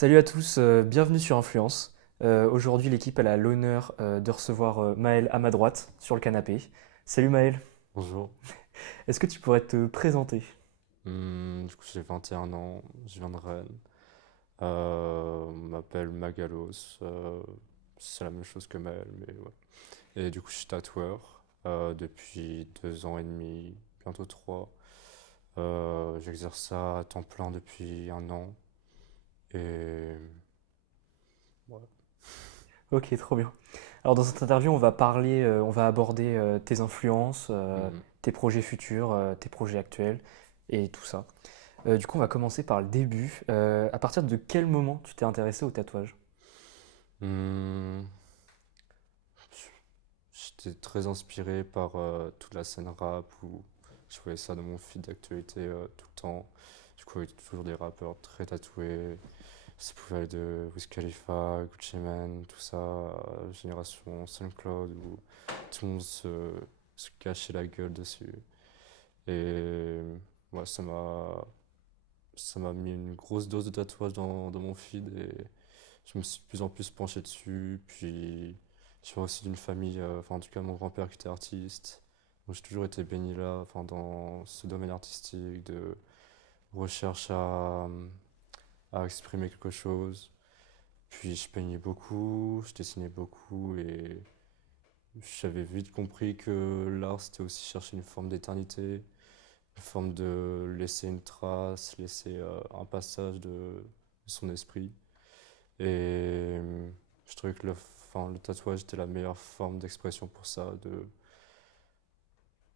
Salut à tous, bienvenue sur Influence. Aujourd'hui, l'équipe elle a l'honneur de recevoir Maël à ma droite sur le canapé. Salut Maël, Bonjour. est-ce que tu pourrais te présenter? Du coup, j'ai 21 ans, je viens de Rennes. On m'appelle Magalos. C'est la même chose que Maël, mais ouais. Et du coup, je suis tatoueur depuis 2 ans et demi, bientôt trois. J'exerce ça à temps plein depuis un an. Et ouais. Ok, trop bien. Alors dans cette interview, on va parler, on va aborder tes influences, Mhm. tes projets futurs, tes projets actuels et tout ça. Du coup, on va commencer par le début. À partir de quel moment tu t'es intéressé au tatouage? Hmm, J'étais très inspiré par toute la scène rap où je voyais ça dans mon feed d'actualité tout le temps. Du coup, il y avait toujours des rappeurs très tatoués. Ça pouvait aller de Wiz Khalifa, Gucci Mane, tout ça, génération SoundCloud où tout le monde se cachait la gueule dessus. Et moi, ça m'a mis une grosse dose de tatouage dans mon feed et je me suis de plus en plus penché dessus. Puis je viens aussi d'une famille, enfin en tout cas mon grand-père qui était artiste. Donc j'ai toujours été baigné là, enfin dans ce domaine artistique de recherche à exprimer quelque chose. Puis je peignais beaucoup, je dessinais beaucoup et j'avais vite compris que l'art c'était aussi chercher une forme d'éternité, une forme de laisser une trace, laisser un passage de son esprit. Et je trouvais que le tatouage était la meilleure forme d'expression pour ça,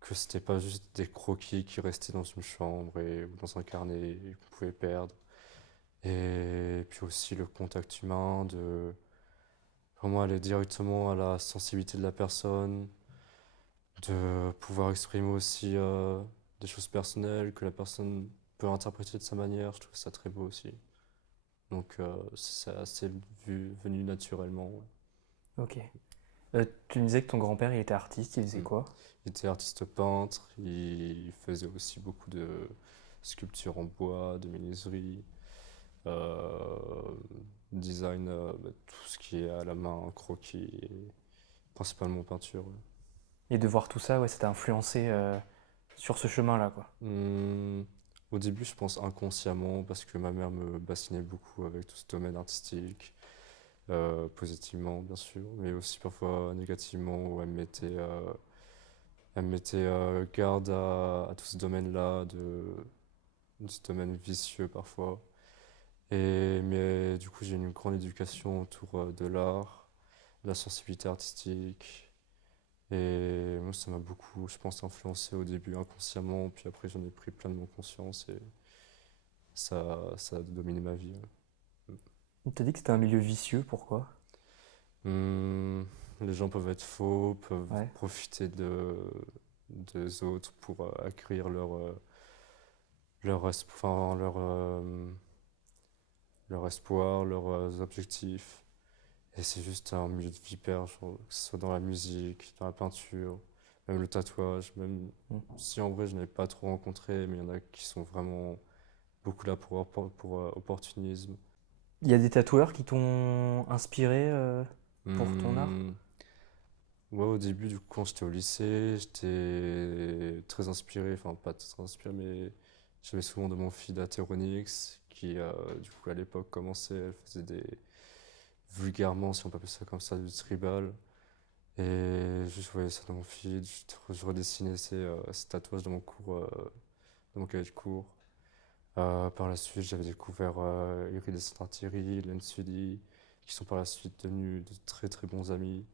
que c'était pas juste des croquis qui restaient dans une chambre ou dans un carnet et qu'on pouvait perdre. Et puis aussi le contact humain, de vraiment aller directement à la sensibilité de la personne, de pouvoir exprimer aussi des choses personnelles que la personne peut interpréter de sa manière. Je trouve ça très beau aussi. Donc c'est assez venu naturellement. Ouais. Ok. Tu me disais que ton grand-père il était artiste, il faisait Mm. quoi? Il était artiste peintre, il faisait aussi beaucoup de sculptures en bois, de menuiserie, euh, design, tout ce qui est à la main, croquis, et principalement peinture. Ouais. Et de voir tout ça, ouais, ça t'a influencé sur ce chemin-là, quoi. Hmm, Au début, je pense inconsciemment, parce que ma mère me bassinait beaucoup avec tout ce domaine artistique, positivement bien sûr, mais aussi parfois négativement, où elle me mettait garde à tout ce domaine-là, de ce domaine vicieux parfois. Mais du coup, j'ai une grande éducation autour de l'art, de la sensibilité artistique. Et moi, ça m'a beaucoup, je pense, influencé au début inconsciemment, puis après, j'en ai pris pleinement conscience et ça a dominé ma vie. Ouais. On t'a dit que c'était un milieu vicieux, pourquoi? Hmm, les gens peuvent être faux, peuvent Ouais. profiter des autres pour acquérir enfin, leur espoir, leurs objectifs. Et c'est juste un milieu de vipère, genre, que ce soit dans la musique, dans la peinture, même le tatouage, même Mm. si en vrai je n'ai pas trop rencontré, mais il y en a qui sont vraiment beaucoup là pour opportunisme. Il y a des tatoueurs qui t'ont inspiré pour ton art? Hmm, ouais, au début, du coup, quand j'étais au lycée, j'étais très inspiré, enfin pas très inspiré, mais j'avais souvent de mon feed Athéronix, qui du coup à l'époque commençait, elle faisait vulgairement, si on peut appeler ça comme ça, du tribal. Et juste, je voyais ça dans mon feed, je redessinais ces tatouages dans mon cours, dans mon cahier de cours. Par la suite, j'avais découvert Iridescent Artillery, Len Sudi, qui sont par la suite devenus de très très bons amis.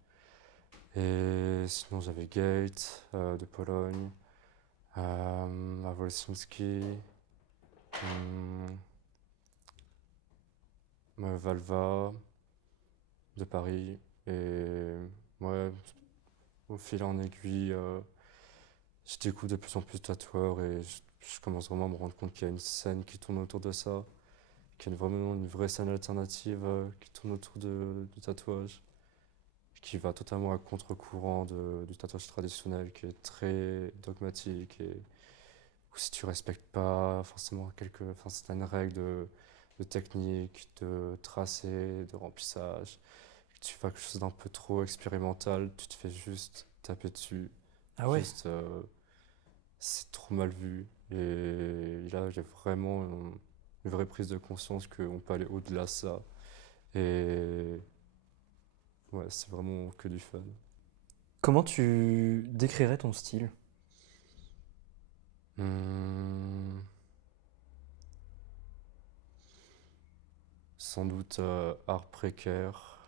Et sinon, j'avais Gate de Pologne, Awolsinski, hum, Valva de Paris. Et ouais, au fil en aiguille, je découvre de plus en plus de tatoueurs et je commence vraiment à me rendre compte qu'il y a une scène qui tourne autour de ça, qu'il y a vraiment une vraie scène alternative qui tourne autour du tatouage, qui va totalement à contre-courant du tatouage traditionnel qui est très dogmatique et où si tu respectes pas forcément enfin, certaines règles de technique, de tracé, de remplissage. Tu fais quelque chose d'un peu trop expérimental, tu te fais juste taper dessus. Ah ouais? Juste, c'est trop mal vu. Et là, j'ai vraiment une vraie prise de conscience qu'on peut aller au-delà de ça. Et ouais, c'est vraiment que du fun. Comment tu décrirais ton style? Hmm, sans doute art précaire.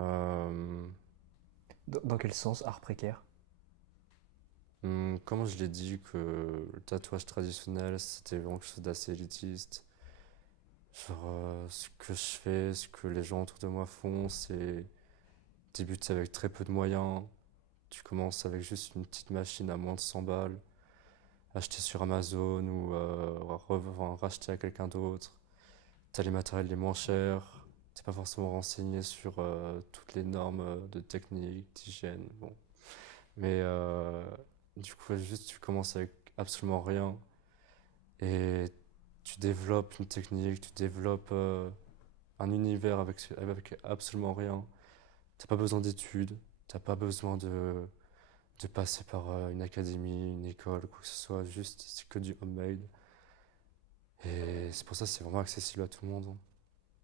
Euh, Dans quel sens, art précaire? Comme je l'ai dit, que le tatouage traditionnel, c'était vraiment quelque chose d'assez élitiste. Genre, ce que je fais, ce que les gens autour de moi font, c'est débuter avec très peu de moyens. Tu commences avec juste une petite machine à moins de 100 balles, acheter sur Amazon ou racheter à quelqu'un d'autre. T'as les matériels les moins chers, t'es pas forcément renseigné sur toutes les normes de technique, d'hygiène. Bon. Mais du coup, juste tu commences avec absolument rien et tu développes une technique, tu développes un univers avec absolument rien. T'as pas besoin d'études, t'as pas besoin de passer par une académie, une école, quoi que ce soit, juste c'est que du homemade. Et c'est pour ça que c'est vraiment accessible à tout le monde, hein.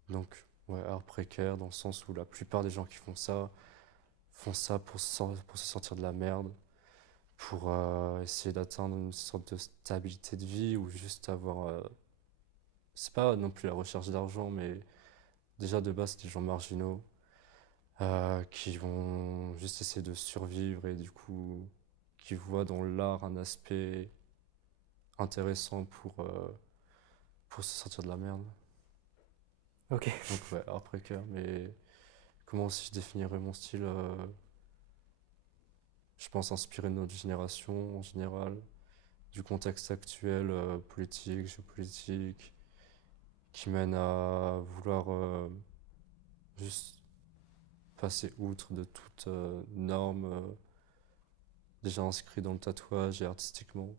Donc, ouais, art précaire dans le sens où la plupart des gens qui font ça pour se sortir de la merde, pour essayer d'atteindre une sorte de stabilité de vie ou juste avoir. C'est pas non plus la recherche d'argent, mais déjà de base, c'est des gens marginaux qui vont juste essayer de survivre et du coup, qui voient dans l'art un aspect intéressant pour se sortir de la merde. Ok. Donc, ouais, art précaire, mais comment aussi je définirais mon style je pense inspiré de notre génération en général, du contexte actuel politique, géopolitique, qui mène à vouloir juste passer outre de toute norme déjà inscrite dans le tatouage et artistiquement.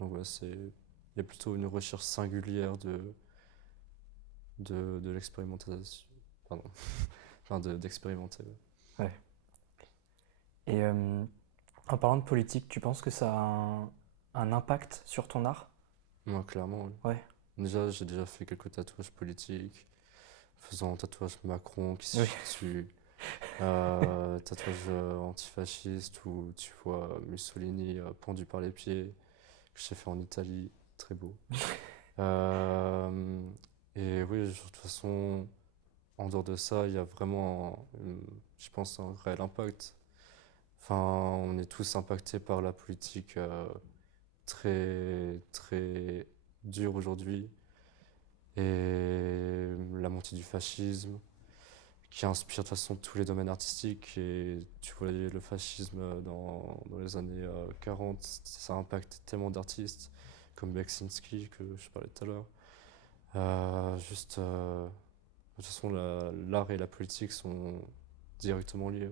Donc ouais, il y a plutôt une recherche singulière de l'expérimentation. Pardon. Enfin, d'expérimenter. Ouais. Ouais. Et en parlant de politique, tu penses que ça a un impact sur ton art? Moi, clairement, oui. Ouais. Déjà, j'ai déjà fait quelques tatouages politiques, faisant un tatouage Macron qui se Oui. chie dessus, tatouage antifasciste où tu vois Mussolini pendu par les pieds, que j'ai fait en Italie, très beau. Euh, et oui, de toute façon, en dehors de ça, il y a vraiment, je pense, un réel impact. Enfin, on est tous impactés par la politique très, très dure aujourd'hui et la montée du fascisme qui inspire de toute façon tous les domaines artistiques. Et tu voyais le fascisme dans les années 40, ça impacte tellement d'artistes comme Beksinski que je parlais tout à l'heure. De toute façon, l'art et la politique sont directement liés.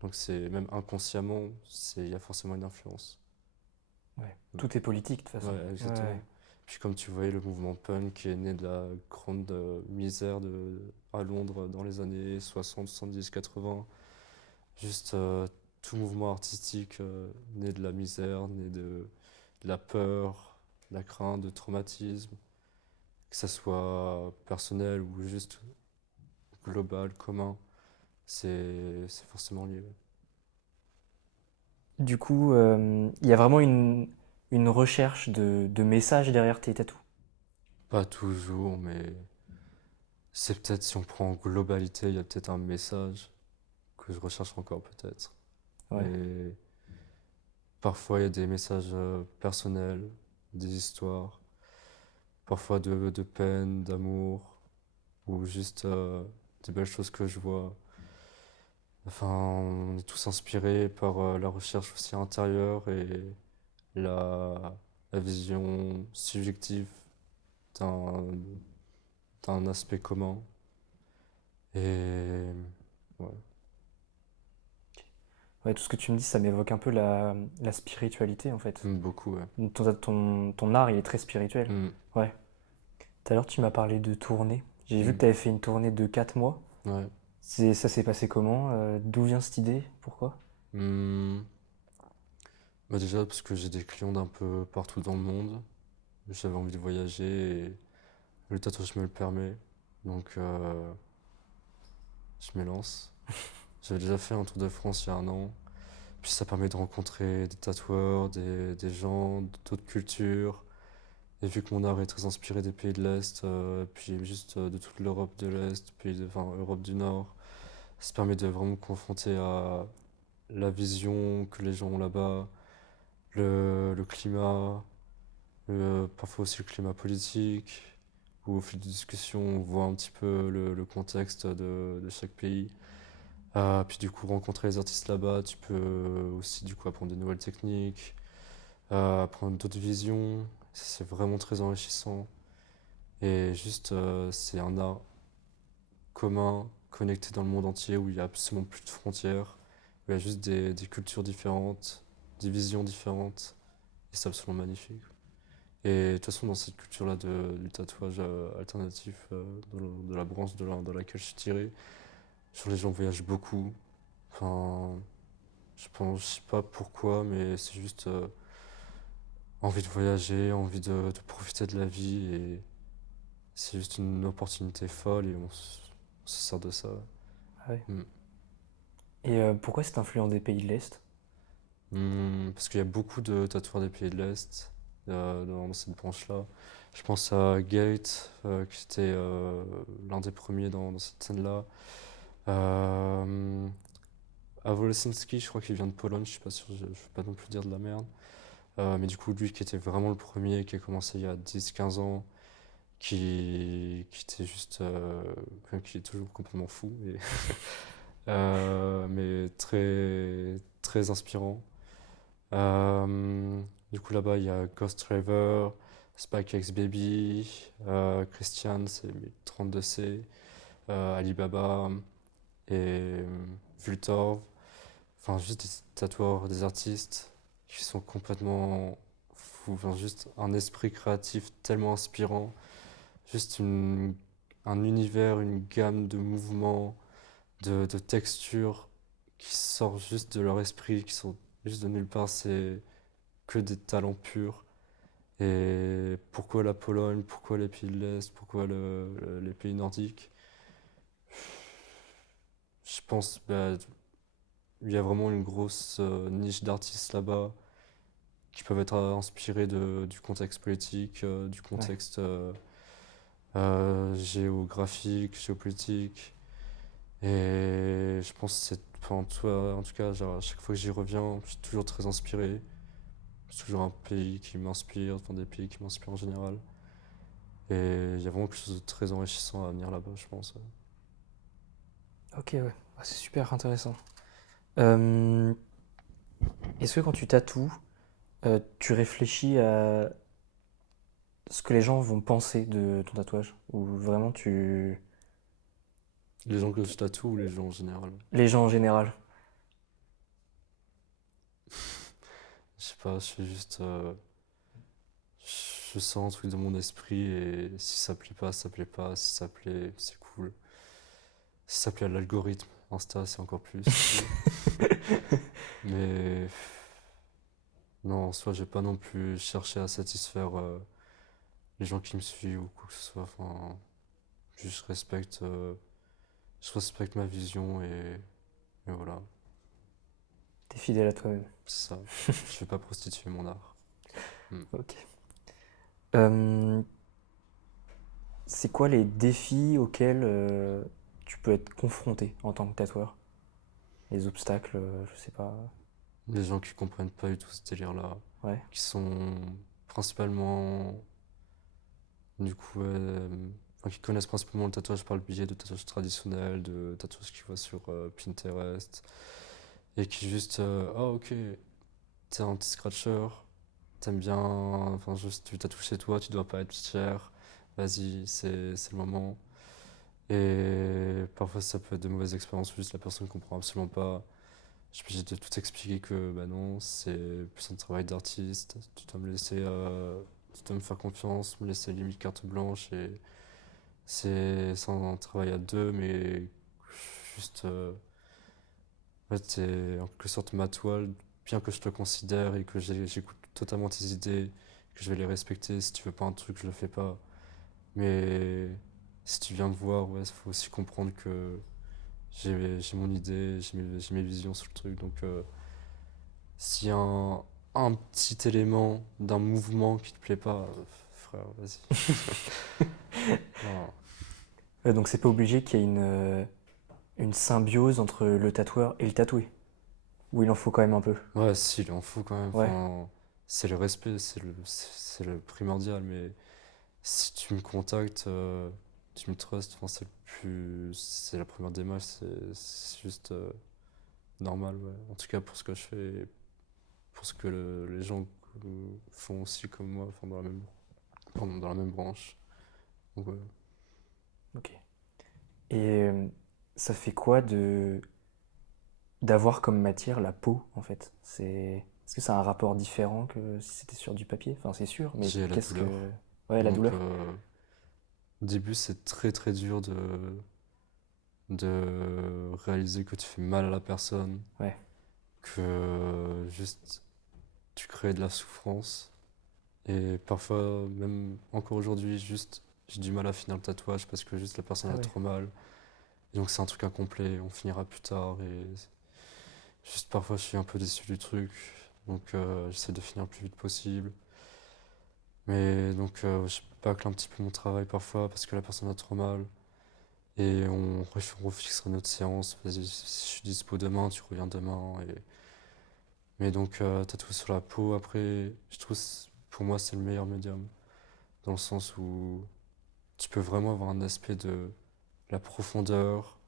Donc c'est même inconsciemment, il y a forcément une influence. Ouais. Mm. Tout est politique, de toute façon. Ouais, Ouais, ouais. exactement. Puis comme tu voyais, le mouvement punk qui est né de la grande misère à Londres dans les années 60, 70, 80. Juste tout mouvement artistique né de la misère, né de la peur, de la crainte, de traumatisme, que ça soit personnel ou juste global, commun, c'est forcément lié. Du coup, il y a vraiment une recherche de messages derrière tes tatous. Pas toujours, mais c'est peut-être si on prend en globalité, il y a peut-être un message que je recherche encore peut-être. Ouais. Mais parfois il y a des messages personnels, des histoires, parfois de peine, d'amour, ou juste des belles choses que je vois. Enfin, on est tous inspirés par la recherche aussi intérieure et la, la vision subjective d'un d'un aspect commun. Et ouais, Ouais, tout ce que tu me dis, ça m'évoque un peu la spiritualité, en fait. beaucoup, ouais. Ton art, il est très spirituel. Mm. Ouais. Tout à l'heure, tu m'as parlé de tournée. J'ai vu que Mm. tu avais fait une tournée de 4 mois. Ouais. Ça s'est passé comment? D'où vient cette idée? Pourquoi? Hmm. Bah déjà parce que j'ai des clients d'un peu partout dans le monde. J'avais envie de voyager et le tatouage me le permet. Donc je me lance. J'avais déjà fait un tour de France il y a un an. Puis ça permet de rencontrer des tatoueurs, des gens d'autres cultures. Et vu que mon art est très inspiré des pays de l'Est, puis juste de toute l'Europe de l'Est, enfin Europe du Nord, ça permet de vraiment me confronter à la vision que les gens ont là-bas, le climat, parfois aussi le climat politique, où au fil de discussion, on voit un petit peu le contexte de chaque pays. Puis du coup, rencontrer les artistes là-bas, tu peux aussi du coup apprendre de nouvelles techniques, apprendre d'autres visions. Ça, c'est vraiment très enrichissant. Et juste, c'est un art commun, connecté dans le monde entier, où il n'y a absolument plus de frontières, où il y a juste des cultures différentes, des visions différentes. Et c'est absolument magnifique. Et de toute façon, dans cette culture-là du tatouage alternatif, de la branche dans laquelle je suis tiré, les gens voyagent beaucoup. Enfin, je sais pas pourquoi, mais c'est juste envie de voyager, envie de profiter de la vie. Et c'est juste une opportunité folle et on se sert de ça. Ah ouais. Mm. Et pourquoi cet influent des pays de l'Est? Parce qu'il y a beaucoup de tatoueurs des pays de l'Est dans cette branche-là. Je pense à Gate, qui était l'un des premiers dans cette scène-là. Euh, à Wolesinski, je crois qu'il vient de Pologne, je suis pas sûr, je vais pas non plus dire de la merde. Mais du coup, lui qui était vraiment le premier, qui a commencé il y a 10 15 ans, qui était juste. Qui est toujours complètement fou, mais très, très inspirant. Du coup, là-bas, il y a Ghost River, Spike X Baby, Christian, c'est 32C, Alibaba et Vultorv. Enfin, juste des tatoueurs, des artistes qui sont complètement fous. Enfin, juste un esprit créatif tellement inspirant. Juste un univers, une gamme de mouvements, de textures qui sortent juste de leur esprit, qui sont juste de nulle part. C'est que des talents purs. Et pourquoi la Pologne, pourquoi les pays de l'Est, pourquoi les pays nordiques? Je pense bah, il y a vraiment une grosse niche d'artistes là-bas qui peuvent être inspirés du contexte politique, du Ouais. contexte géographique, géopolitique. Et je pense que c'est, enfin, en tout cas, genre, à chaque fois que j'y reviens, je suis toujours très inspiré. C'est toujours un pays qui m'inspire, enfin des pays qui m'inspirent en général. Et il y a vraiment quelque chose de très enrichissant à venir là-bas, je pense. Ok, ouais. Ah, c'est super intéressant. Euh, Est-ce que quand tu tatoues, tu réfléchis à ce que les gens vont penser de ton tatouage? Ou vraiment tu... Les gens que je tatoue ou les gens en général? Les gens en général. Je sais pas, je suis juste. Je sens un truc dans mon esprit et si ça plaît pas, ça plaît pas. Si ça plaît, c'est cool. Si ça plaît à l'algorithme, Insta, c'est encore plus cool. Mais non, en soi, j'ai pas non plus cherché à satisfaire les gens qui me suivent ou quoi que ce soit. Enfin, juste je respecte ma vision et voilà, T'es fidèle à toi-même. c'est ça. Je vais pas prostituer mon art. Hmm. Ok. Euh, c'est quoi les défis auxquels tu peux être confronté en tant que tatoueur? Les obstacles, je sais pas. Les gens qui comprennent pas du tout ce délire-là, Ouais. qui sont principalement, du coup, enfin, qui connaissent principalement le tatouage par le biais de tatouages traditionnels, de tatouages qu'ils voient sur Pinterest, et qui juste, ah ok, t'es un petit scratcher, t'aimes bien, enfin juste tu tatoues chez toi, tu dois pas être cher, vas-y, c'est le moment. Et parfois ça peut être de mauvaises expériences, juste la personne comprend absolument pas. Je suis obligé de tout expliquer que bah non, c'est plus un travail d'artiste, tu dois me laisser de me faire confiance, me laisser limite carte blanche et c'est un travail à deux, mais juste, en fait, c'est en quelque sorte ma toile, bien que je te considère et que j'écoute totalement tes idées, que je vais les respecter. Si tu veux pas un truc, je le fais pas. Mais si tu viens me voir, ouais, il faut aussi comprendre que j'ai mon idée, j'ai mes visions sur le truc. Donc, s'il y a un petit élément d'un mouvement qui te plaît pas, frère, vas-y. Voilà. Ouais, donc c'est pas obligé qu'il y ait une symbiose entre le tatoueur et le tatoué. Ou il en faut quand même un peu. Ouais, si, il en faut quand même. Ouais, Enfin, c'est le respect, c'est le primordial. Mais si tu me contactes, tu me trustes, enfin, c'est la première démarche, c'est juste normal, ouais. En tout cas, pour ce que je fais, et pour ce que les gens font aussi comme moi, enfin, dans la même branche. Donc, ouais. ok. Et ça fait quoi d'avoir comme matière la peau, en fait? Est-ce que c'est un rapport différent que si c'était sur du papier? Enfin, c'est sûr, mais J'ai la qu'est-ce que... douleur. Ouais, la Donc, douleur. au début, c'est très très dur de réaliser que tu fais mal à la personne, Ouais. que juste tu crées de la souffrance. Et parfois, même encore aujourd'hui, juste j'ai du mal à finir le tatouage parce que juste la personne Ah a ouais. trop mal. Et donc c'est un truc incomplet, on finira plus tard. Et juste parfois, je suis un peu déçu du truc. Donc j'essaie de finir le plus vite possible. Mais donc je bâcle un petit peu mon travail parfois parce que la personne a trop mal. Et on refixera notre séance. Vas-y, si je suis dispo demain, tu reviens demain. Mais donc, tatouer sur la peau, après, je trouve, pour moi, c'est le meilleur médium. Dans le sens où tu peux vraiment avoir un aspect de la profondeur,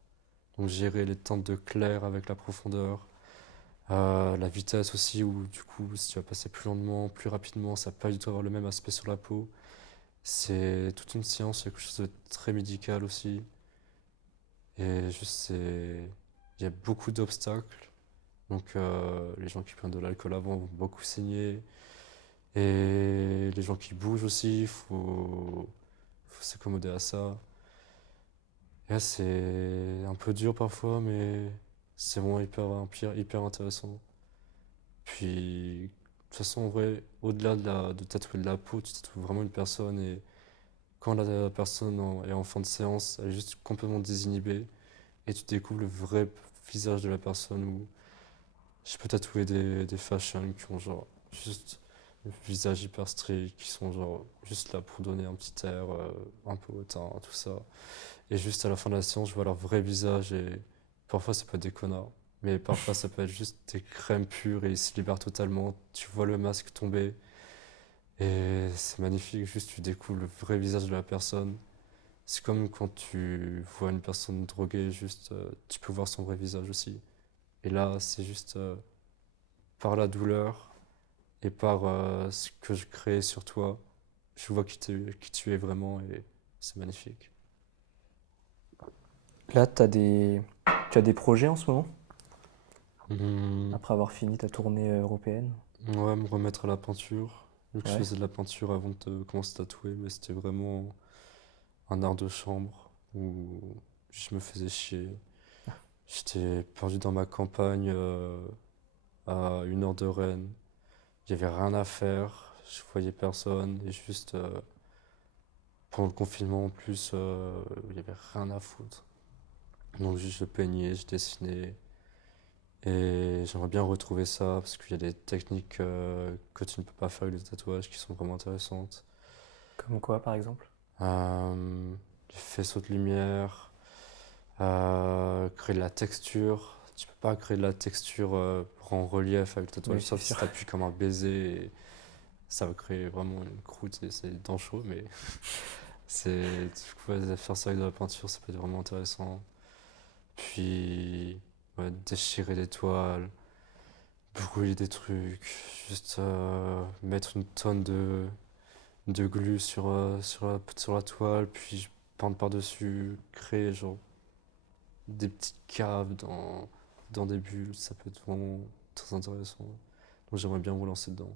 donc gérer les teintes de clair avec la profondeur. La vitesse aussi, où du coup, si tu vas passer plus lentement, plus rapidement, ça va pas du tout avoir le même aspect sur la peau. C'est toute une science, quelque chose de très médical aussi. Et juste, il y a beaucoup d'obstacles. Donc, les gens qui prennent de l'alcool avant vont beaucoup saigner. Et les gens qui bougent aussi, faut s'accommoder à ça. Et là, c'est un peu dur parfois, mais c'est vraiment hyper intéressant. Puis, de toute façon, en vrai, au-delà de tatouer de la peau, tu tatoues vraiment une personne. Et quand la personne est en fin de séance, elle est juste complètement désinhibée. Et tu découvres le vrai visage de la personne où je peux tatouer des fashions qui ont genre juste le visage hyper strict, qui sont genre juste là pour donner un petit air un peu hautain, tout ça. Et juste à la fin de la séance, je vois leur vrai visage et parfois ça peut être des connards, mais parfois ça peut être juste des crèmes pures et ils se libèrent totalement. Tu vois le masque tomber et c'est magnifique, juste tu découvres le vrai visage de la personne. C'est comme quand tu vois une personne droguée, juste tu peux voir son vrai visage aussi. Et là, c'est juste par la douleur et par ce que je crée sur toi, je vois qui tu es vraiment et c'est magnifique. Là, tu as des projets en ce moment, Hmm, après avoir fini ta tournée européenne? ouais, me remettre à la peinture. Vu que je Ouais. faisais de la peinture avant de commencer à tatouer, mais c'était vraiment un art de chambre où je me faisais chier. J'étais perdu dans ma campagne à 1 heure de Rennes. Il n'y avait rien à faire, je voyais personne et juste pendant le confinement en plus, il n'y avait rien à foutre. Donc juste je peignais, je dessinais. Et j'aimerais bien retrouver ça parce qu'il y a des techniques que tu ne peux pas faire avec le tatouage qui sont vraiment intéressantes. Comme quoi, par exemple? Les faisceaux de lumière, créer de la texture. Tu peux pas créer de la texture en relief avec le tatouage, Oui, c'est sauf si sûr. tu appuies comme un baiser. Et ça va créer vraiment une croûte et c'est dans chaud, mais du coup, ouais, faire ça avec de la peinture, ça peut être vraiment intéressant. Puis, ouais, déchirer des toiles, brûler des trucs, juste mettre une tonne de glu sur la toile, puis je peindre par-dessus, créer genre des petites caves dans des bulles, ça peut être vraiment très intéressant. Donc j'aimerais bien me relancer dedans.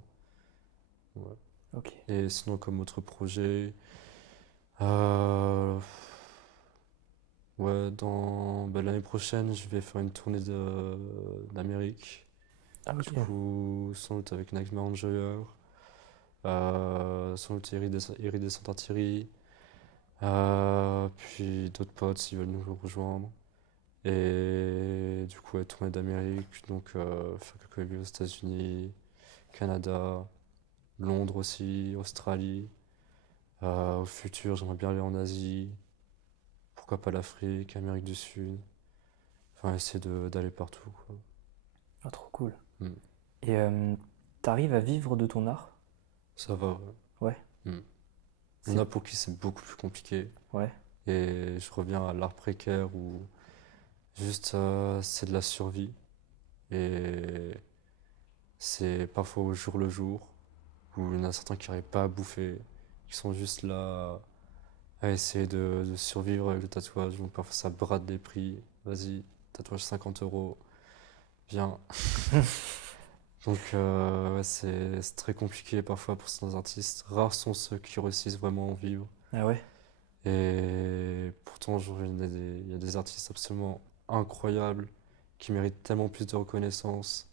Ouais. Ok. Et sinon, comme autre projet, euh, ouais, l'année prochaine, je vais faire une tournée d'Amérique. Ah, Du ok. coup, sans doute avec Nightmare Enjoyer, sans doute Iridescent Artillery, puis d'autres potes s'ils veulent nous rejoindre. Et du coup, ouais, tournée d'Amérique, donc faire quelques villes aux États-Unis, Canada, Londres aussi, Australie. Au futur, j'aimerais bien aller en Asie, pourquoi pas l'Afrique, Amérique du Sud. Enfin, essayer d'aller partout, quoi. Ah, trop cool. Mm. Et t'arrives à vivre de ton art? Ça va, ouais. Ouais. Mm. Il y en C'est. a pour qui c'est beaucoup plus compliqué. Ouais. Et je reviens à l'art précaire où juste c'est de la survie. Et c'est parfois au jour le jour, où il y en a certains qui n'arrivent pas à bouffer, qui sont juste là à essayer de survivre avec le tatouage. Donc parfois ça brade les prix. Vas-y, tatouage 50 €, viens. Donc ouais, c'est très compliqué parfois pour certains artistes. Rares sont ceux qui réussissent vraiment à en vivre. Ah ouais? Et pourtant, genre, il y a des artistes absolument incroyables qui méritent tellement plus de reconnaissance.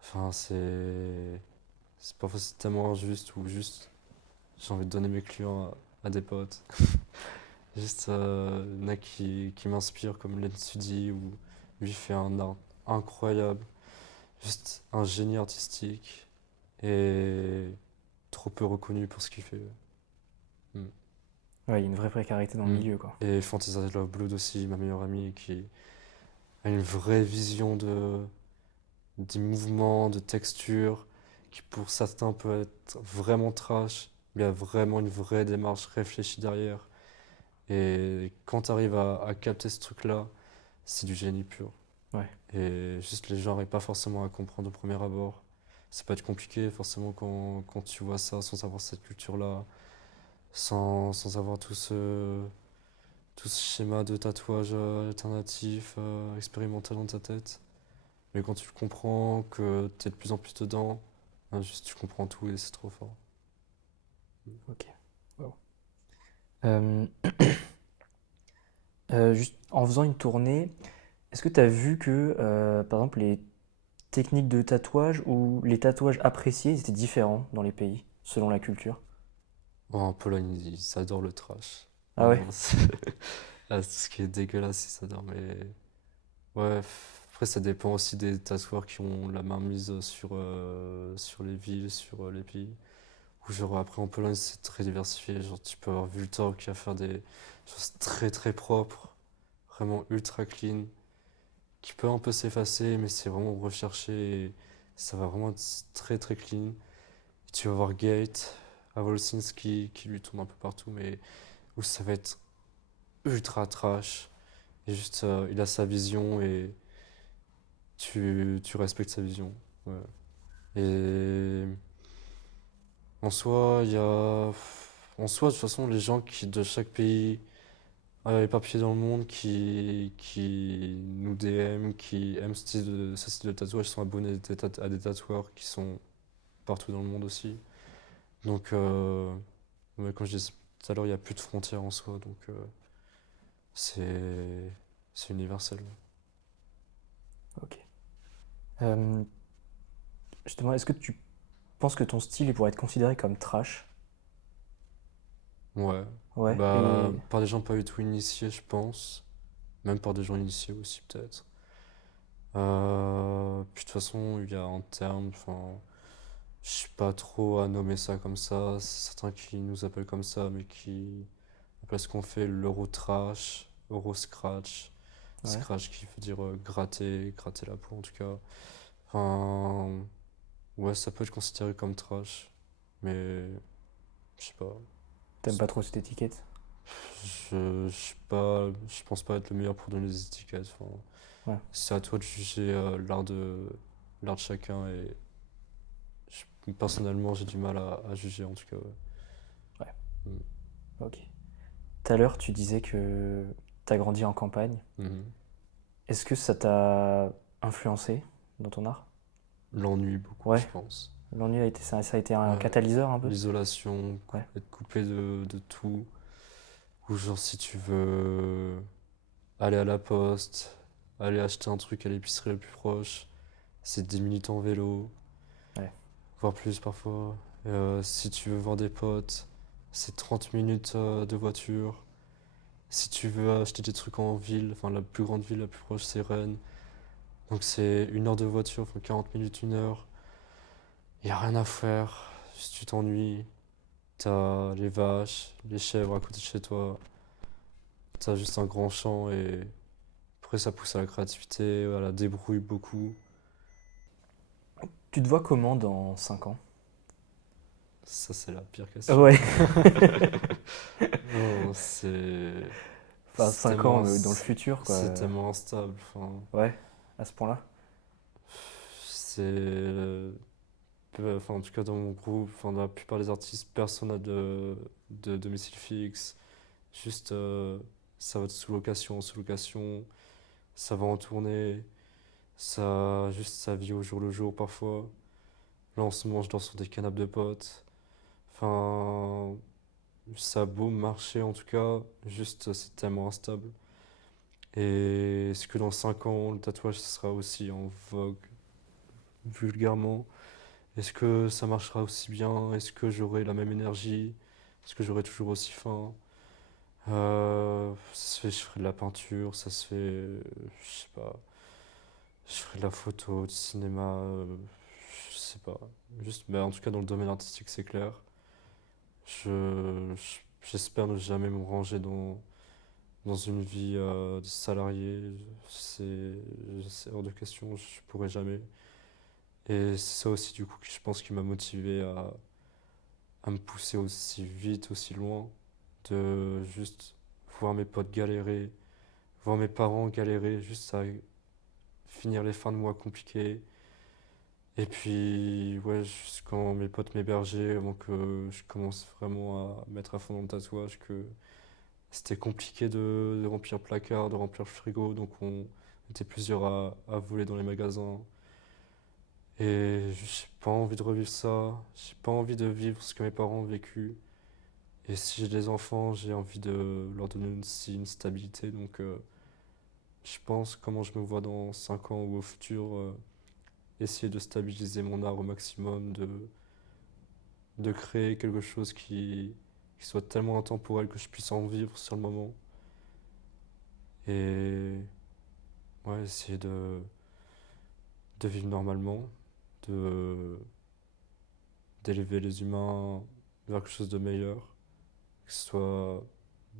Enfin, parfois c'est tellement injuste ou juste j'ai envie de donner mes clients à des potes. Juste, il y en a qui m'inspirent comme Len Sudi où lui fait un art incroyable. Juste un génie artistique et trop peu reconnu pour ce qu'il fait. Mm. Ouais, il y a une vraie précarité dans le Mm. milieu, quoi. Et Fantasy Love Blood aussi, ma meilleure amie, qui a une vraie vision des mouvements, de texture, qui pour certains peut être vraiment trash, mais il y a vraiment une vraie démarche réfléchie derrière. Et quand tu arrives à capter ce truc-là, c'est du génie pur. Ouais. Et juste les gens n'arrivent pas forcément à comprendre au premier abord. C'est pas compliqué forcément quand tu vois ça sans avoir cette culture-là, sans avoir tout ce schéma de tatouage alternatif, expérimental dans ta tête. Mais quand tu le comprends, que tu es de plus en plus dedans, hein, juste tu comprends tout et c'est trop fort. Ok. Wow. Euh, juste en faisant une tournée, est-ce que tu as vu que, par exemple, les techniques de tatouage ou les tatouages appréciés ils étaient différents dans les pays, selon la culture? En Pologne, ils adorent le trash. Ah ouais? Vraiment, tout ce qui est dégueulasse, ils adorent. Mais ouais, après, ça dépend aussi des tatoueurs qui ont la main mise sur les villes, sur les pays. Ou genre, après, en Pologne, c'est très diversifié. Genre, tu peux avoir Vultor qui va faire des choses très très propres, vraiment ultra clean, qui peut un peu s'effacer, mais c'est vraiment recherché et ça va vraiment être très très clean. Et tu vas voir Gate, à Wolsinski, qui lui tourne un peu partout, mais où ça va être ultra trash. Et juste, il a sa vision et tu respectes sa vision. Ouais. Et en soi, il y a. En soi, de toute façon, les gens de chaque pays éparpillés dans le monde qui nous DM, qui aiment ce style de tatouage, sont abonnés à des tatoueurs qui sont partout dans le monde aussi. Donc, ouais, comme je disais tout à l'heure, il n'y a plus de frontières en soi, donc c'est c'est universel. Ok. Euh, justement, est-ce que tu penses que ton style il pourrait être considéré comme trash? Ouais, Ouais. bah Et par des gens pas du tout initiés, je pense, même par des gens initiés aussi peut-être. Puis de toute façon, il y a un terme, enfin, je sais pas trop à nommer ça comme ça. C'est certains qui nous appellent comme ça, mais qui appellent ce qu'on fait l'euro trash, euro scratch. ouais. Scratch qui veut dire gratter la peau en tout cas. Enfin, ouais, ça peut être considéré comme trash, mais je sais pas. T'aimes pas trop cette étiquette? Je sais pas, je pense pas être le meilleur pour donner des étiquettes. Enfin, Ouais. c'est à toi de juger l'art de chacun et personnellement j'ai du mal à juger en tout cas. Ouais. Ouais. Mm. Ok. Tout à l'heure, tu disais que t'as grandi en campagne. Mhm. Est-ce que ça t'a influencé dans ton art? L'ennui beaucoup, je Ouais. pense. Ça a été un Ouais. catalyseur un peu? L'isolation, Ouais. être coupé de tout. Ou genre si tu veux aller à la poste, aller acheter un truc à l'épicerie la plus proche, c'est 10 minutes en vélo, Ouais. voire plus parfois. Si tu veux voir des potes, c'est 30 minutes de voiture. Si tu veux acheter des trucs en ville, enfin la plus grande ville la plus proche c'est Rennes. Donc c'est 1 heure de voiture, enfin 40 minutes, 1 heure. Y a rien à faire, si tu t'ennuies, t'as les vaches, les chèvres à côté de chez toi, t'as juste un grand champ et après ça pousse à la créativité, à la débrouille beaucoup. Tu te vois comment dans 5 ans? Ça c'est la pire question. Ouais. Non, c'est Enfin, c'est 5 tellement ans dans le futur, quoi. c'est tellement instable. Enfin, Ouais, à ce point-là. c'est enfin en tout cas dans mon groupe, enfin dans la plupart des artistes, personne n'a de domicile fixe. Juste ça va de sous-location en sous-location, ça va en tournée, ça juste ça vit au jour le jour parfois. Là en ce moment je dors sur des canapes de potes. Enfin, ça a beau marcher en tout cas, juste c'est tellement instable. Et est-ce que dans 5 ans, le tatouage sera aussi en vogue vulgairement? Est-ce que ça marchera aussi bien? Est-ce que j'aurai la même énergie? Est-ce que j'aurai toujours aussi faim? Ça se fait, je ferai de la peinture, ça se fait, je sais pas, je ferai de la photo, du cinéma, je sais pas. Juste, mais en tout cas dans le domaine artistique, c'est clair. J'espère ne jamais me ranger dans une vie de salarié. C'est, c'est hors de question, je pourrais jamais. Et c'est ça aussi, du coup, que je pense qui m'a motivé à me pousser aussi vite, aussi loin, de juste voir mes potes galérer, voir mes parents galérer, juste à finir les fins de mois compliquées. Et puis, ouais, juste quand mes potes m'hébergeaient, avant que je commence vraiment à mettre à fond dans le tatouage, que c'était compliqué de remplir le placard, de remplir le frigo, donc on était plusieurs à voler dans les magasins. Et j'ai pas envie de revivre ça, j'ai pas envie de vivre ce que mes parents ont vécu. Et si j'ai des enfants, j'ai envie de leur donner aussi une stabilité. Donc je pense comment je me vois dans 5 ans ou au futur, essayer de stabiliser mon art au maximum, de créer quelque chose qui soit tellement intemporel que je puisse en vivre sur le moment. Et ouais, essayer de vivre normalement, de d'élever les humains vers quelque chose de meilleur, que ce soit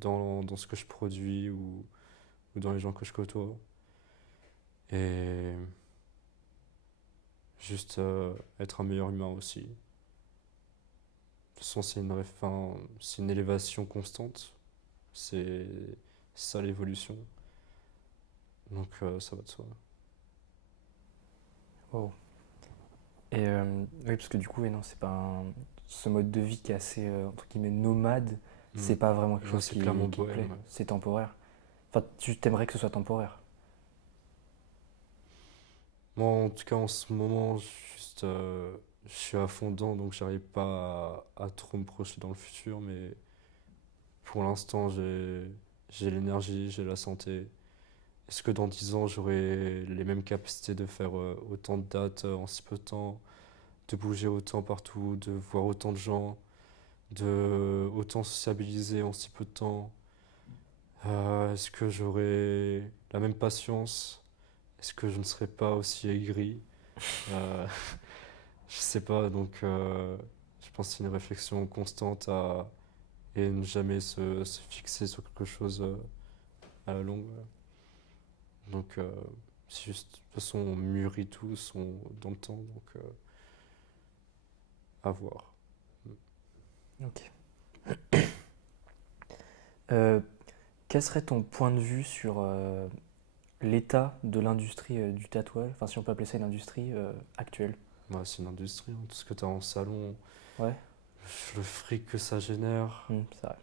dans ce que je produis ou dans les gens que je côtoie. Et juste être un meilleur humain aussi. De toute façon, enfin, c'est une élévation constante. C'est ça l'évolution. Donc ça va de soi. Wow. Et oui, parce que du coup, ouais, non, c'est pas ce mode de vie qui est assez, entre guillemets, nomade, Mm. c'est pas vraiment quelque Ouais, chose c'est clairement qui te plaît. bohème. C'est temporaire. Enfin, tu t'aimerais que ce soit temporaire. Moi, en tout cas, en ce moment, juste, je suis à fond dedans, donc j'arrive pas à trop me projeter dans le futur, mais pour l'instant, j'ai l'énergie, j'ai la santé. Est-ce que dans 10 ans, j'aurai les mêmes capacités de faire autant de dates en si peu de temps, de bouger autant partout, de voir autant de gens, de autant sociabiliser en si peu de temps? Est-ce que j'aurai la même patience? Est-ce que je ne serai pas aussi aigri? Euh, je sais pas, donc je pense que c'est une réflexion constante et ne jamais se fixer sur quelque chose à la longue. Donc c'est juste, de toute façon, on mûrit tous dans le temps, donc à voir. Ok. Euh, Quel serait ton point de vue sur l'état de l'industrie du tatouage, enfin si on peut appeler ça une industrie actuelle? Ouais, c'est une industrie, hein, tout ce que tu as en salon, Ouais. le fric que ça génère. C'est vrai.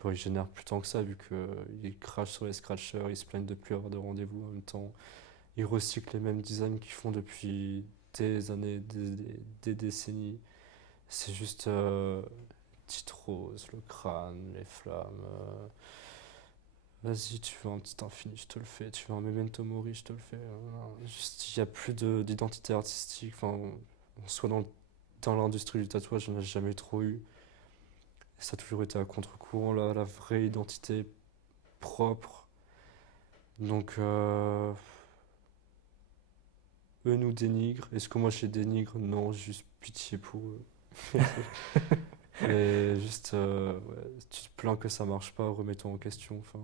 Bon, ils génèrent plus tant que ça, vu qu'ils crachent sur les scratchers, ils se plaignent de plus avoir de rendez-vous en même temps. Ils recyclent les mêmes designs qu'ils font depuis des années, des décennies. C'est juste petite rose, le crâne, les flammes. Vas-y, tu veux un petit infini, je te le fais. Tu veux un memento mori, je te le fais. Juste, il n'y a plus d'identité artistique. Enfin, on soit dans l'industrie du tatouage, j'en ai jamais trop eu. Et ça a toujours été à contre-courant, la vraie identité propre. Donc, eux nous dénigrent. Est-ce que moi je les dénigre? Non, juste pitié pour eux. Mais juste, ouais, tu te plains que ça marche pas, remets-toi en question. Enfin,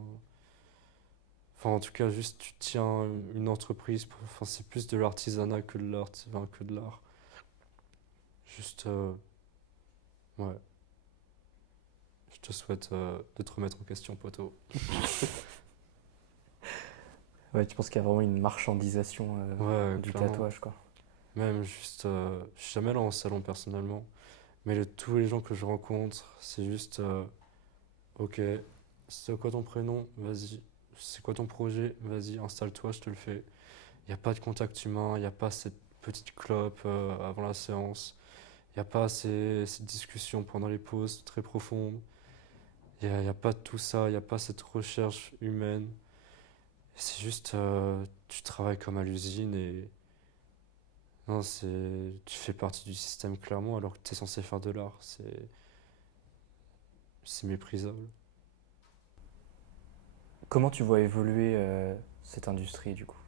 en tout cas, juste tu tiens une entreprise. Enfin, c'est plus de l'artisanat que de l'art, enfin, que de l'art. Juste, ouais, je te souhaite de te remettre en question, poteau. Ouais, tu penses qu'il y a vraiment une marchandisation Ouais, du clairement. tatouage, quoi. Même juste, je suis jamais allé en salon personnellement, mais tous les gens que je rencontre, c'est juste, ok, c'est quoi ton prénom? Vas-y. C'est quoi ton projet? Vas-y, installe-toi, je te le fais. Il n'y a pas de contact humain, il n'y a pas cette petite clope avant la séance, il n'y a pas cette discussion pendant les pauses très profondes, il y a pas de tout ça, il n'y a pas cette recherche humaine. C'est juste, tu travailles comme à l'usine et non, tu fais partie du système clairement alors que tu es censé faire de l'art. C'est méprisable. Comment tu vois évoluer cette industrie, du coup?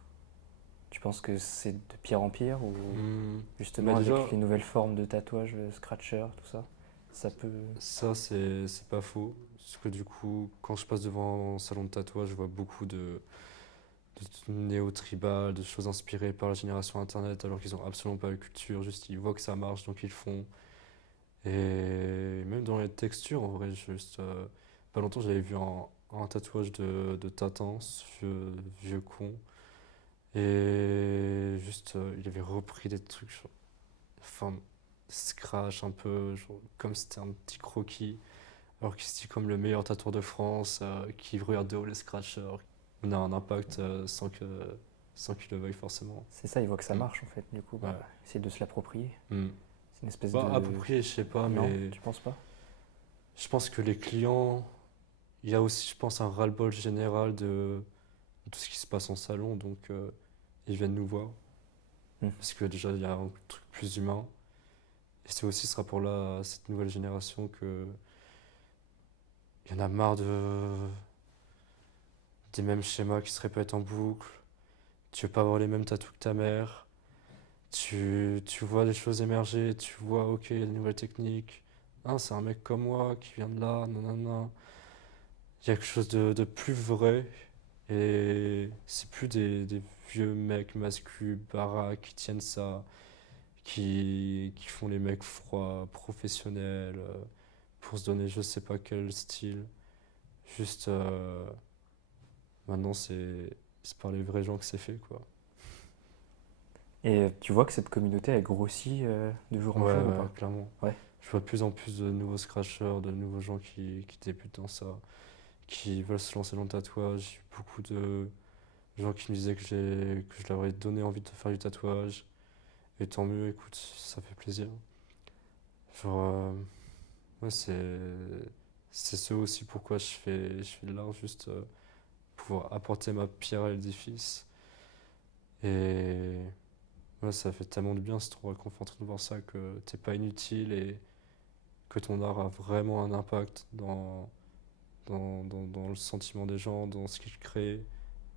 Tu penses que c'est de pire en pire ou Mais justement avec déjà, les nouvelles formes de tatouage, le scratcher, tout ça, ça peut... ça, c'est pas faux. Parce que du coup, quand je passe devant un salon de tatouage, je vois beaucoup de néo-tribal, de choses inspirées par la génération Internet, alors qu'ils ont absolument pas la culture. Juste, ils voient que ça marche, donc ils le font. Et même dans les textures, en vrai, juste. Pas longtemps, j'avais vu un tatouage de Tintin, ce vieux con. Et juste, il avait repris des trucs, genre, enfin, scratch un peu, genre, comme si c'était un petit croquis. Alors qu'il se dit comme le meilleur tatoueur de France, qui regarde de haut les scratchers. On a un impact sans qu'il le veuille forcément. C'est ça, ils voient que ça Mm. marche en fait, du coup, bah, Ouais. essayer de se l'approprier. Mm. C'est une espèce Bah, de... approprié, je sais pas, Non, mais tu penses pas? je pense que les clients, il y a aussi, je pense, un ras-le-bol général de tout ce qui se passe en salon, donc ils viennent nous voir. Hmm. Parce que déjà, il y a un truc plus humain. Et c'est aussi ce rapport-là à cette nouvelle génération que il y en a marre des mêmes schémas qui se répètent en boucle. Tu veux pas avoir les mêmes tatous que ta mère. Tu vois des choses émerger, tu vois, ok, il y a des nouvelles techniques. Ah, c'est un mec comme moi qui vient de là, nanana. Il y a quelque chose de plus vrai. Et c'est plus des vieux mecs masculins, baraques, qui tiennent ça, qui font les mecs froids, professionnels, pour se donner je sais pas quel style. Juste, maintenant, c'est par les vrais gens que c'est fait, quoi. Et tu vois que cette communauté, elle grossit de jour en Ouais, jour ou ouais, pas? clairement. Ouais. Je vois de plus en plus de nouveaux scratchers, de nouveaux gens qui débutent dans ça, qui veulent se lancer dans le tatouage. J'ai eu beaucoup de gens qui me disaient que je leur ai donné envie de faire du tatouage. Et tant mieux, écoute, ça fait plaisir. Genre, ouais, c'est ce aussi pourquoi je fais de l'art, juste pouvoir apporter ma pierre à l'édifice. Et ouais, ça fait tellement de bien, c'est trop réconfortant de voir ça, que t'es pas inutile et que ton art a vraiment un impact dans le sentiment des gens, dans ce qu'ils créent.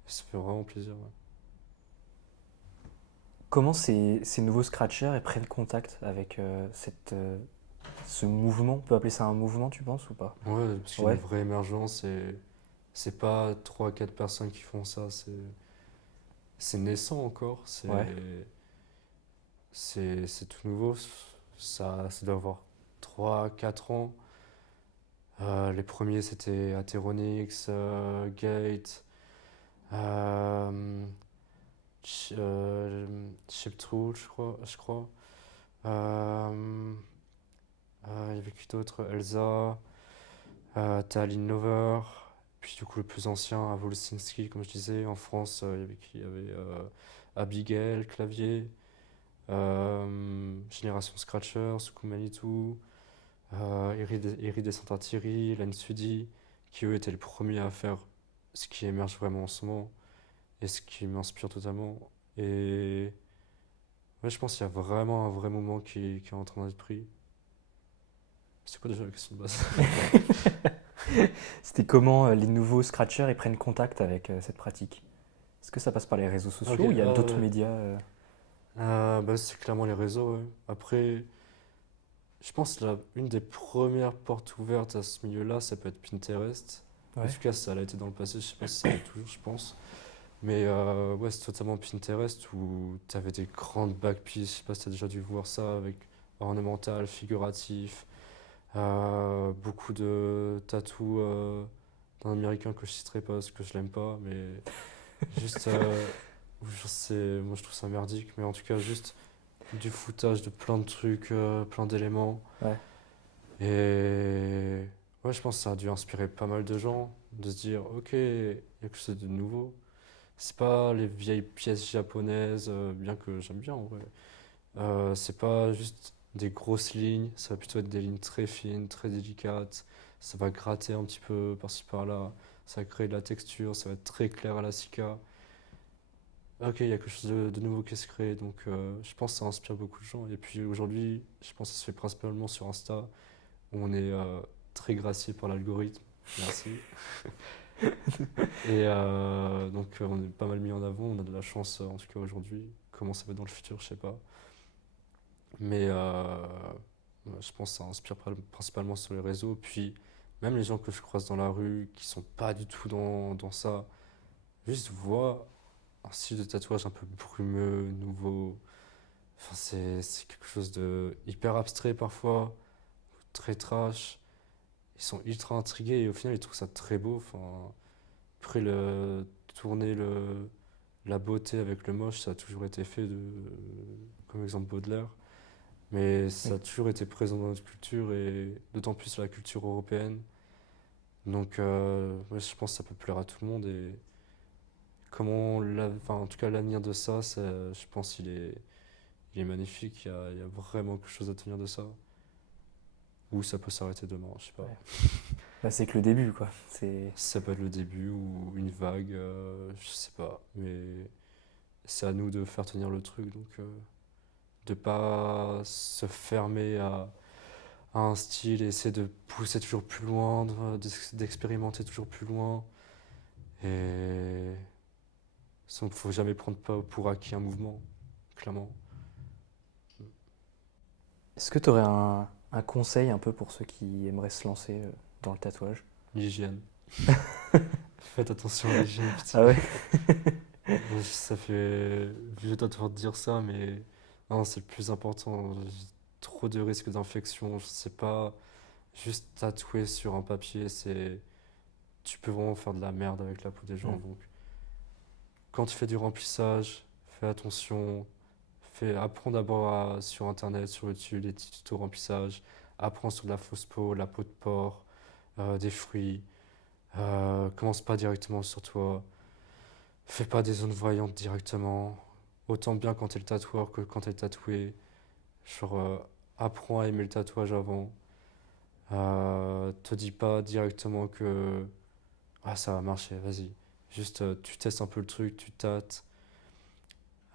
Ça fait vraiment plaisir. Ouais. Comment ces nouveaux scratchers ils prennent contact avec ce mouvement? On peut appeler ça un mouvement, tu penses, ou pas? Ouais, parce qu'il y a une Ouais, vraie émergence et c'est pas trois quatre personnes qui font ça, c'est naissant encore, ouais. c'est tout nouveau. Ça doit avoir 3 4 ans. Les premiers c'était Ateronix, Gate, euh, Chiptool, je crois. Euh, il y avait qui d'autre? Elsa, t'as Aline Lover, puis du coup le plus ancien, Wolsinski, comme je disais. En France, il y avait qui? Il y avait Abigail, Clavier, Génération Scratcher, Suku Manitou, Iridescent Thierry, Len Sudi, qui eux étaient les premiers à faire ce qui émerge vraiment en ce moment et ce qui m'inspire totalement. Et ouais, je pense qu'il y a vraiment un vrai moment qui est en train d'être pris. C'est quoi déjà la question de base? C'était comment les nouveaux scratchers ils prennent contact avec cette pratique? Est-ce que ça passe par les réseaux Ok, sociaux ou il y a d'autres ouais. médias Bah, c'est clairement les réseaux, ouais. Après, je pense que une des premières portes ouvertes à ce milieu-là, ça peut être Pinterest. En Ouais. tout cas, ça l'a été dans le passé, je sais pas si ça l'est toujours, je pense. Mais ouais, c'est totalement Pinterest où tu avais des grandes backpieces, je sais pas si tu as déjà dû voir ça, avec ornemental, figuratif, beaucoup de tatous d'un américain que je citerai pas parce que je l'aime pas, mais juste, je sais, moi je trouve ça merdique, mais en tout cas, juste du foutage de plein de trucs, plein d'éléments. Ouais. Et ouais, je pense que ça a dû inspirer pas mal de gens de se dire, ok, il y a quelque chose de nouveau. C'est pas les vieilles pièces japonaises, bien que j'aime bien en vrai. C'est pas juste des grosses lignes, ça va plutôt être des lignes très fines, très délicates. Ça va gratter un petit peu par-ci par-là. Ça va créer de la texture, ça va être très clair à la Sika. Ok, il y a quelque chose de nouveau qui se crée, donc je pense que ça inspire beaucoup de gens. Et puis aujourd'hui, je pense que ça se fait principalement sur Insta, où on est très gracié par l'algorithme. Merci. Et donc on est pas mal mis en avant, on a de la chance en tout cas aujourd'hui. Comment ça va être dans le futur, je sais pas. Mais ouais, je pense que ça inspire principalement sur les réseaux. Puis même les gens que je croise dans la rue qui sont pas du tout dans ça, juste voient un style de tatouage un peu brumeux, nouveau. Enfin, c'est quelque chose de hyper abstrait parfois, très trash. Ils sont ultra intrigués et au final ils trouvent ça très beau. Enfin, après tourner la beauté avec le moche, ça a toujours été fait comme exemple Baudelaire. Mais ça Oui. a toujours été présent dans notre culture et d'autant plus la culture européenne. Donc ouais, je pense que ça peut plaire à tout le monde et enfin, en tout cas l'avenir de ça, je pense il est magnifique. Il y a vraiment quelque chose à tenir de ça. Ou ça peut s'arrêter demain, je sais pas. Ouais. Bah, c'est que le début, quoi. C'est Ça peut être le début ou une vague, je sais pas. Mais c'est à nous de faire tenir le truc, donc de pas se fermer à un style et essayer de pousser toujours plus loin, d'expérimenter toujours plus loin. Et il ne faut jamais prendre pas pour acquis un mouvement, clairement. Est-ce que tu aurais un conseil un peu pour ceux qui aimeraient se lancer dans le tatouage? L'hygiène. Faites attention à l'hygiène, Ah pitié. ouais? Ça fait vieux de te dire ça, mais non, c'est le plus important. Trop de risques d'infection. Je sais pas, juste tatouer sur un papier, tu peux vraiment faire de la merde avec la peau des gens. Hmm. Donc, quand tu fais du remplissage, fais attention. Apprends d'abord sur internet, sur YouTube, des petits tutos remplissage. Apprends sur de la fausse peau, la peau de porc, des fruits. Commence pas directement sur toi. Fais pas des zones voyantes directement. Autant bien quand t'es le tatoueur que quand t'es tatoué. Genre, apprends à aimer le tatouage avant. Te dis pas directement que ah, ça va marcher, vas-y. Juste, tu testes un peu le truc, tu tâtes.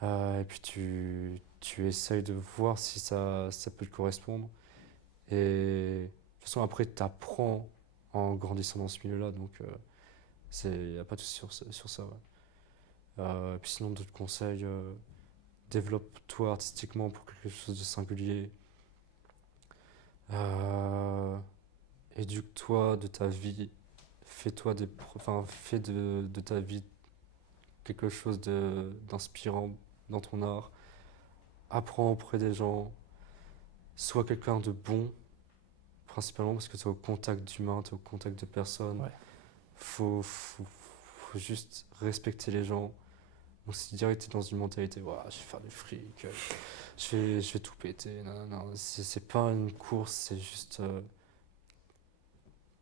Et puis tu essayes de voir si ça peut te correspondre. Et de toute façon, après, tu apprends en grandissant dans ce milieu-là. Donc, il n'y a pas de souci sur ça. Ouais. Et puis sinon, d'autres conseils, développe-toi artistiquement pour quelque chose de singulier. Euh, Éduque-toi de ta vie. Enfin, fais de ta vie quelque chose d'inspirant dans ton art. Apprends auprès des gens. Sois quelqu'un de bon, principalement parce que tu es au contact d'humains, tu es au contact de personnes. Ouais. Faut juste respecter les gens. Donc si direct tu es dans une mentalité, ouah, je vais faire du fric, je vais tout péter, non, non, non. C'est pas une course, c'est juste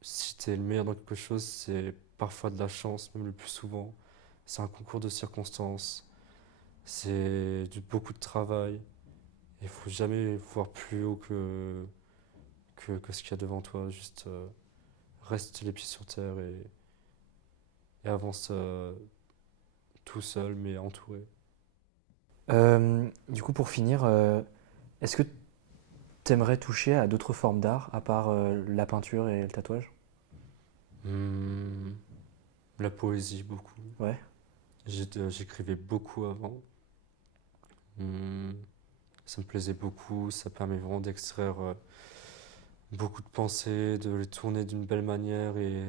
si tu es le meilleur dans quelque chose, c'est parfois de la chance, même le plus souvent. C'est un concours de circonstances, c'est beaucoup de travail. Il faut jamais voir plus haut que ce qu'il y a devant toi. Juste reste les pieds sur terre et avance tout seul mais entouré. Du coup, pour finir, est-ce que t'aimerais toucher à d'autres formes d'art à part la peinture et le tatouage? Hmm, la poésie, beaucoup. Ouais. J'écrivais beaucoup avant. Hmm, ça me plaisait beaucoup. Ça permet vraiment d'extraire beaucoup de pensées, de les tourner d'une belle manière et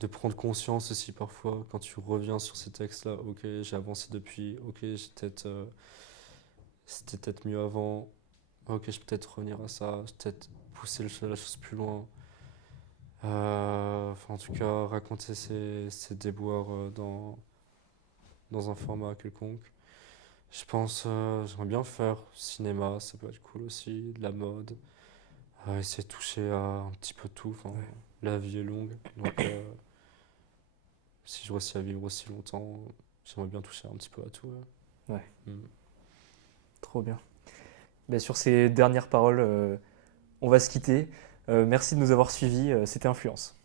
de prendre conscience aussi parfois quand tu reviens sur ces textes-là. Ok, j'ai avancé depuis. Ok, c'était peut-être mieux avant. Ok, je peux peut-être revenir à ça. Je peux peut-être pousser la chose plus loin. Enfin, en tout cas, raconter ses déboires dans un format quelconque. Je pense, j'aimerais bien faire cinéma, ça peut être cool aussi, de la mode, essayer de toucher à un petit peu tout. Enfin, Ouais. la vie est longue, donc si je réussis à vivre aussi longtemps, j'aimerais bien toucher un petit peu à tout. Ouais. Ouais, Mm. trop bien. Ben, sur ces dernières paroles, on va se quitter. Merci de nous avoir suivis. C'était Influence.